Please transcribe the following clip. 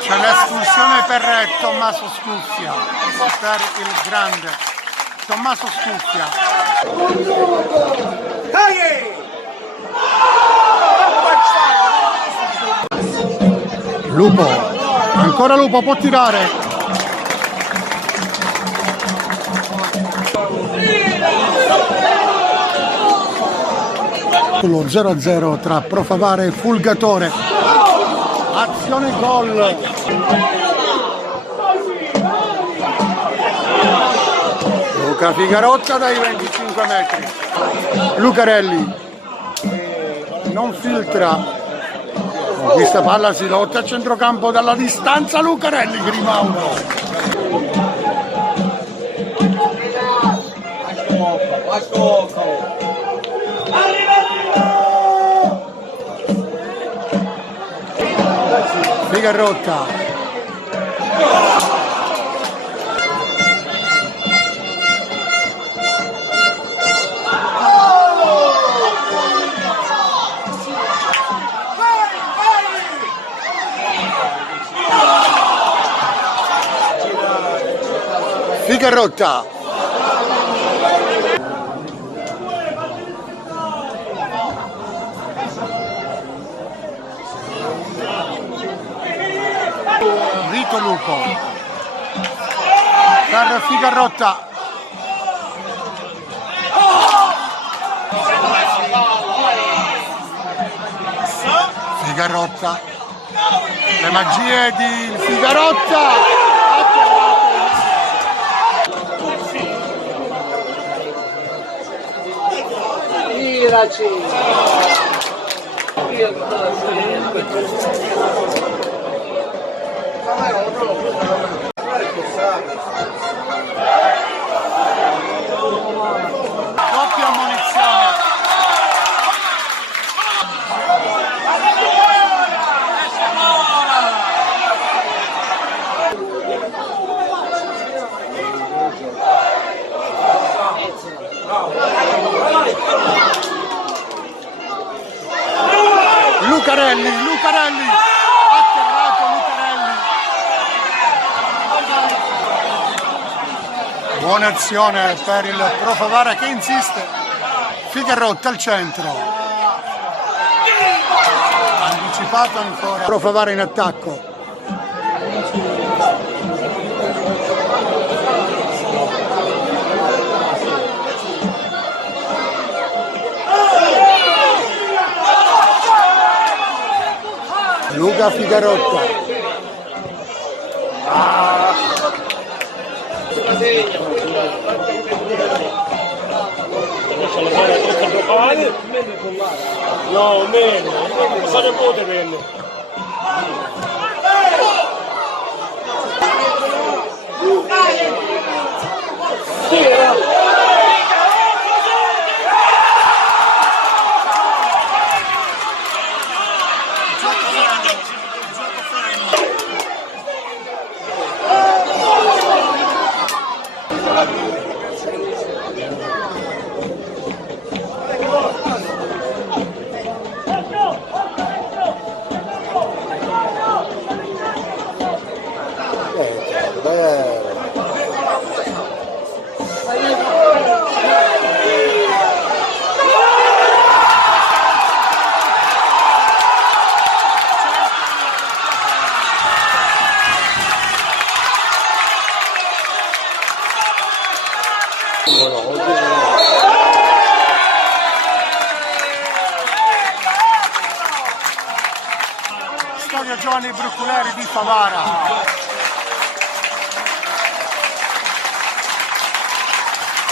C'è l'espulsione per Tommaso Scuffia, per il grande Tommaso Scuffia. Lupo, ancora Lupo, può tirare. Lo 0-0 tra Profavara e Fulgatore. Azione gol. Luca Figarotta dai 25 metri. Lucarelli non filtra. Con questa palla si lotta a centrocampo dalla distanza. Lucarelli, Grimaudo. Figarotta. Figarotta. Vito Lupo per Figarotta. Figarotta, le magie di Figarotta. Doppia ammonizione. Lucarelli, atterrato Lucarelli. Buona azione per il Profavara che insiste. Figarotta al centro. Anticipato ancora. Profavara in attacco. Luca Figarotta. No, meno, cosa ne può meno? Stadio Giovanni Bruculeri di Favara.